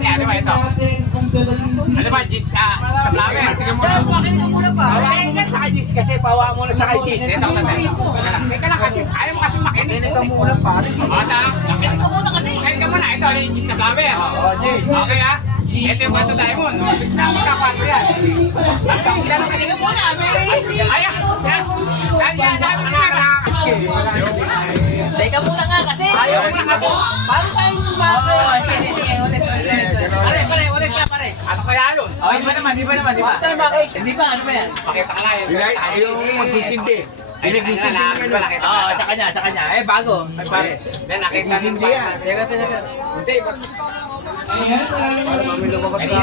niya, di ba ito? Ano ba, Gis na flower? Tingnan mo na. Makinig ka muna pa. Hawakan mo sa kay Gis kasi pawa mo na sa kay Gis. Ito, teka lang kasi, ayaw mo kasi makinig. Makinig ka muna pa. Makinig ka muna kasi. Makinig ka muna, ito, ano yung Gis na flower? Oh, Gis. Okay ha? Ito yung Pato Diamond. Bigla mo ka pato yan. Sila kasi ka muna, Ayan, yes. Kaya sabi ko na. Teka muna nga kasi. Ayaw mo na kasi. Paano tayo Sige, ulit. Ulit ka pare. Ano kaya yun? Oh, di ba naman? Hindi pa, ano ba yan? Pakita ka lang yun. Yung magsisindi. Yung nagsisindi ng ano. Oo, sa kanya. Eh, bago. Ay, pare. Then, nakita mo Nagsisindi pa. yan. Teka. Hindi,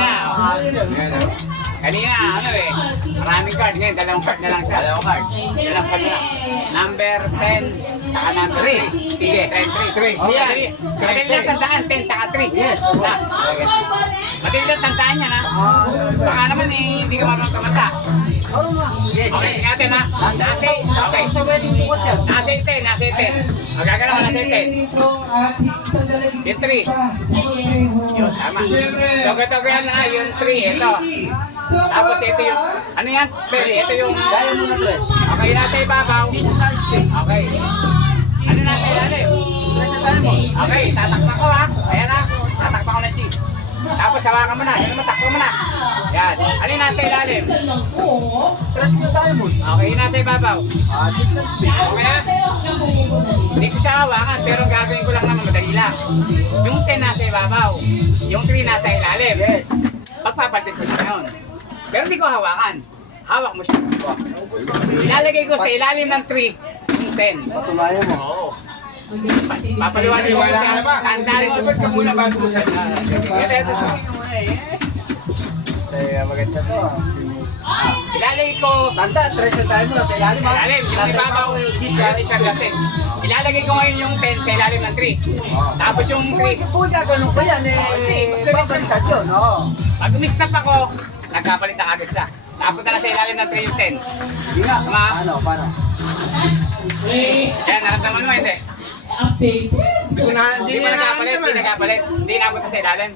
kanina, ano eh, maraming card ngayon, dalawang card na lang siya. Dalawang card na lang. Number 10, saka number 3. Sige, 10, 3. 3, siya. Madali lang tandaan, 10, saka 3. Yes. Madali lang tandaan yan, ha? Baka naman eh, hindi ka marunong tumanda. Yes, Okay, tingnan natin, ha? Okay. Sa wedding bukas yan. Nasa 10. Magagalaw ka nasa 10. Yung 3. Yun, tama. So, ito yan na, yung 3, ito. Tapos ito yung, ano yan? Ito yung, Kaya mo na tres. okay, nasa ibabaw. Okay. Ano nasa ilalim? Okay, tatakpan ko ha. Ayan ha, tatakpan ko ng cheese. Tapos hawakan mo na, yan naman, takpo mo na. Yan. Ano yung nasa ilalim? Tres na tayo mo. Okay, yung nasa ibabaw. Distance speed. Okay ha? Hindi ko siya hawakan, pero ang gagawin ko lang naman madali lang. Yung 10 nasa ibabaw, yung 3 nasa ilalim. Yes. Pagpapalit ko siya yun. Pero hindi ko hawakan. Hawak mo siya. Ilalagay ko sa ilalim ng 3, yung 10. Patulayan mo. Oo. Papaliwanag ko Wala ka ba? Tandaan mo. Expert ka muna bago mo sabihin. Ito. Kaya maganda to. Ilalagay ko Tanda, tres na tayo mo. Sa ilalim ha. ilalim, yung ibabaw, yung isang lasing. Ilalagay ko ngayon yung 10 sa ilalim ng 3. Tapos yung 3, Kung gagano'n pa yan babaliktad yun. Oo. pag umisnap ako, nagkapalit na agad siya. Napunta na sa ilalim ng 3 yung 10. Hindi nga. Tama? Paano? Ayan, naramdaman mo, hindi. Hindi ko na, Hindi mo nagkapalit. Hindi napunta sa ilalim.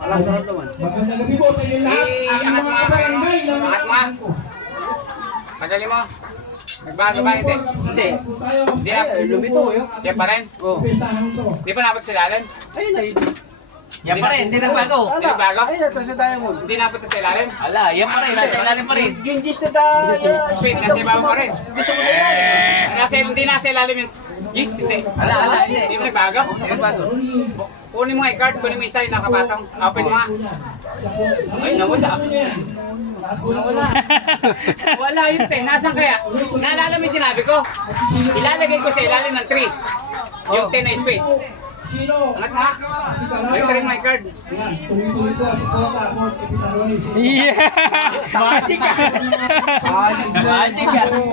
Walang naman. Magandang gabi po sa inyo lahat. Angat mo nga, angat mo nga. Madali mo. Nagbago ba, hindi? Hindi. Hindi na, Lumito yun. yan pa rin. Oh. Hindi pa napunta sa ilalim. Ayun na yun. Yan pa rin, hindi nagbago. Hindi nagbago? Ayun, ito sa tayo mo. Hindi napunta sa ilalim. Ala, yan pa rin, nasa ilalim pa rin. Yung gist na tayo. Sweet, nasa ibabaw pa rin. Gusto mo sa ilalim. Hindi nasa ilalim yung Gis, hindi. Ala, hindi. Hindi mo nagbago? Hindi nagbago. Kunin mo nga yung card, kunin mo isa yung nakapatong. Open mo nga. Ay, nawala. Wala yun, te. Nasaan kaya? Naalala mo yung sinabi ko? Ilalagay ko sa ilalim ng 3. Yung 10 na spade. Angat nga. Balik ka rin mo yung card. Magic ka! Magic ka.